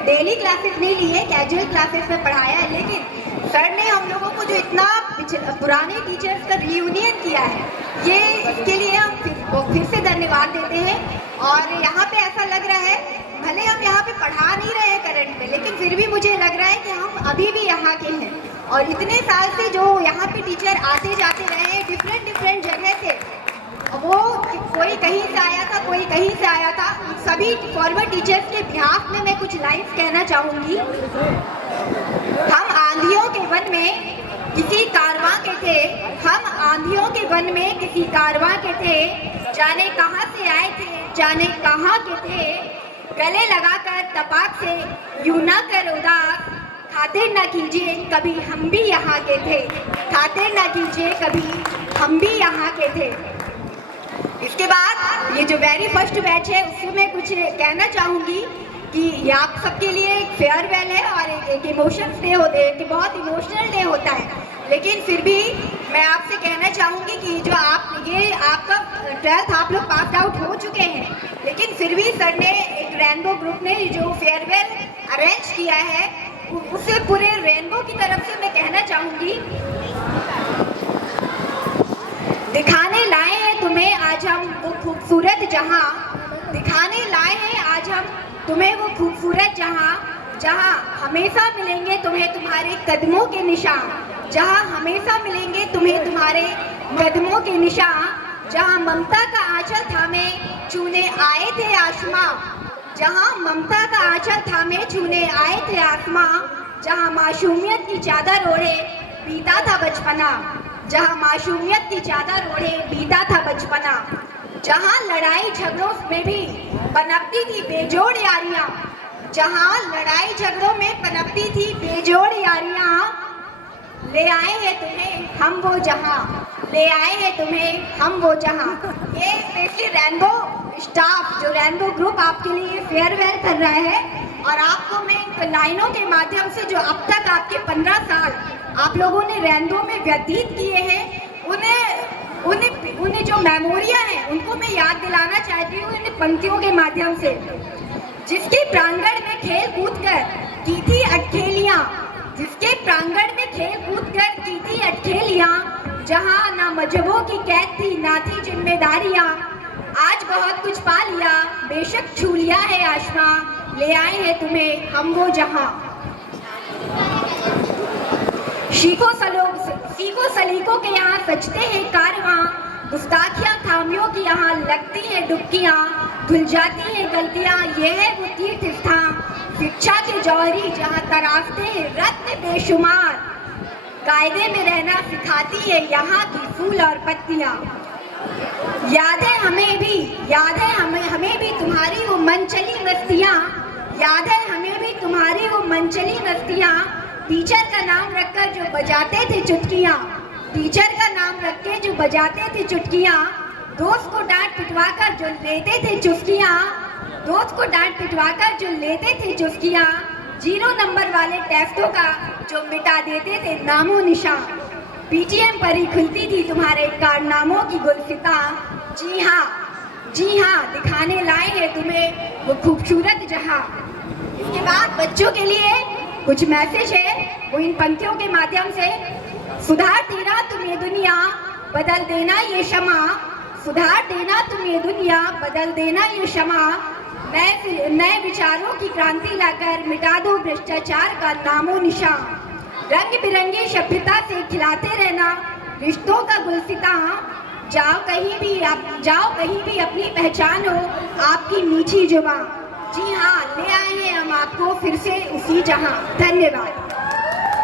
Daily classes नहीं लिए, casual classes में पढ़ाया है, लेकिन सर ने हम लोगों को जो इतना पुराने टीचर्स का रियूनियन किया है, ये इसके लिए हम फिर से धन्यवाद देते हैं। और यहाँ पे ऐसा लग रहा है, भले हम यहाँ पे पढ़ा नहीं रहे हैं करंट में, लेकिन फिर भी मुझे लग रहा है कि हम अभी भी यहाँ के हैं। और इतने साल से जो यहाँ पे टीचर आते जाते रहे हैं डिफरेंट जगह से, वो कोई कहीं से आया था, कोई कहीं से आया था, सभी फॉरवर्ड टीचर्स के बिहाफ में मैं कुछ लाइन्स कहना चाहूँगी। हम आंधियों के वन में किसी कारवां के थे, हम आंधियों के वन में किसी कारवां के थे, जाने कहाँ से आए थे, जाने कहाँ के थे, गले लगाकर तपाक से यूं ना कर उदास, खातिर न कीजिए कभी हम भी यहाँ के थे, खातिर न कीजिए कभी हम भी यहाँ के थे। इसके बाद ये जो वेरी फर्स्ट बैच है, उससे मैं कुछ कहना चाहूँगी कि ये आप सबके लिए एक फेयरवेल है और एक इमोशंस डे होते हैं, कि बहुत इमोशनल डे होता है। लेकिन फिर भी मैं आपसे कहना चाहूँगी कि जो ये आपका 12th आप लोग पास आउट हो चुके हैं, लेकिन फिर भी सर ने एक रेनबो ग्रुप ने जो फेयरवेल अरेंज किया है, उससे पूरे रेनबो की तरफ से मैं कहना चाहूँगी, दिखाने लाए हैं तुम्हें आज हम वो खूबसूरत जहां, दिखाने लाए हैं आज हम तुम्हें वो खूबसूरत जहां, जहां हमेशा मिलेंगे तुम्हें तुम्हारे कदमों के निशान, जहां हमेशा मिलेंगे तुम्हें तुम्हारे कदमों के निशान, जहां ममता का आंचल थामे छूने आए थे आसमां, जहां ममता का आंचल थामे छूने आए थे आसमां, जहां मासूमियत की चादर ओढ़े बीता था बचपना, जहां मासूमियत की चादर ओढ़े बीता था बचपना, जहां लड़ाई झगड़ों में भी पनपती थी बेजोड़ यारियां, जहां लड़ाई झगड़ों में पनपती थी बेजोड़ यारियां, ले आए हैं तुम्हें हम वो जहां, ले आए हैं तुम्हें हम वो जहां। ये स्पेशली रेनबो स्टाफ, जो रेनबो ग्रुप आपके लिए फेयरवेल कर रहा है, और आपको मैं इन लाइनों के माध्यम से जो अब तक आपके 15 साल आप लोगों ने रेनबो में व्यतीत किए हैं, उन्हें जो मेमोरियां हैं उनको मैं याद दिलाना चाहती हूँ इन पंक्तियों के माध्यम से। जिसके प्रांगण में खेल कूद कर की थी अटखेलियां, जिसके प्रांगण में खेल कूद कर की थी अटखेलियां, जहां ना मजहबों की कैद थी ना थी जिम्मेदारियां, आज बहुत कुछ पा लिया बेशक छू लिया है आसमां, ले आए हैं तुम्हें हम वो जहां। सीखो सलीकों के यहाँ सजते हैं कारवां, गुस्ताखियाँ खामियों की यहाँ लगती हैं डुबकियाँ, धुल जाती हैं गलतियाँ, ये है वो तीर्थ स्थान, शिक्षा के जौहरी जहाँ तराशते हैं रत्न बेशुमार, कायदे में रहना सिखाती है यहाँ की फूल और पत्तियाँ। याद है हमें भी तुम्हारी वो मनचली मस्तियाँ, याद है हमें भी तुम्हारी वो मनचली मस्तियाँ, टीचर का नाम रखकर जो बजाते थे चुटकियाँ, टीचर का नाम रख के जो बजाते थे चुटकियाँ, दोस्त को डांट पिटवा कर जो लेते थे चुस्कियाँ, दोस्त को डांट पिटवा कर जो लेते थे चुस्कियाँ, 0 नंबर वाले टेस्टों का जो मिटा देते थे नामो निशान, पीटीएम पर ही खुलती थी तुम्हारे कारनामों की गुलसिता। जी हाँ दिखाने लाए हैं तुम्हें वो खूबसूरत जहां। इसके बाद बच्चों के लिए कुछ मैसेज है, वो इन पंक्तियों के माध्यम से। सुधार देना तुम ये दुनिया, बदल देना ये शमा, सुधार देना तुम ये दुनिया, बदल देना ये शमा, नए विचारों की क्रांति लाकर मिटा दो भ्रष्टाचार का नामो निशान, रंग बिरंगी सभ्यता से खिलाते रहना रिश्तों का गुलसिता, जाओ कहीं भी अपनी पहचान हो आपकी मीठी जुबान। जी हाँ, ले आए हैं हम आपको फिर से उसी जहां। धन्यवाद।